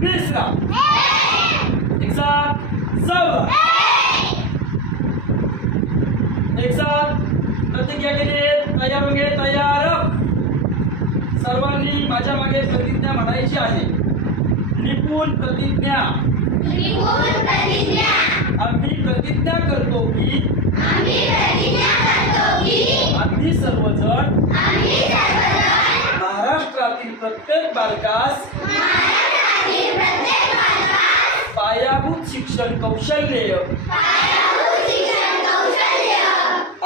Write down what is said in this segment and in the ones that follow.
तिसरा एक साथ चौदा एक साथ प्रतिज्ञा केली तयार वगैरे तयार सर्वांनी माझ्या मागे प्रतिज्ञा म्हणायची आहे निपुण प्रतिज्ञा आम्ही प्रतिज्ञा करतो की आम्ही सर्वजण महाराष्ट्रातील प्रत्येक बालकास पायाभूत शिक्षण कौशल्य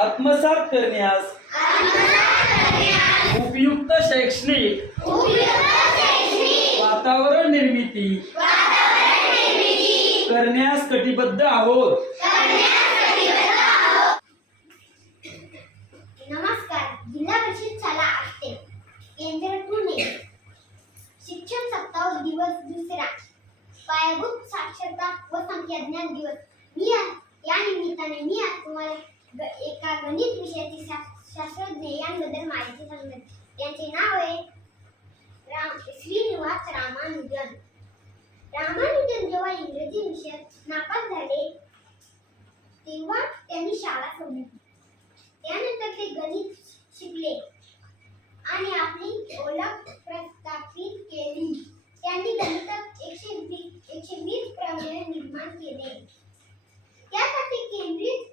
आत्मसात करण्यास उपयुक्त शैक्षणिक वातावरण निर्मिती करण्यास कटिबद्ध आहोत. नमस्कार. जिल्हा परिषद शाळा आष्टे केंद्र पुणे शिक्षण सप्ताह दिवस दुसरा पायाभूत साक्षरता व संख्याज्ञान दिवस. या निमित्ताने मी आज तुम्हाला एका गणित विषयाचे शास्त्रज्ञ यांबद्दल माहिती सांगणार. त्यांचे नाव आहे श्रीनिवास रामानुजन. रामानुजन जेव्हा इंग्रजी विषयात नापास झाले तेव्हा त्यांनी शाळा सोडली. त्यानंतर ते गणित शिकले आणि आपली ओळख प्रस्थापित केली. त्यांनी गणितात 120 प्रमेय निर्माण केले. त्यासाठी केंब्रिज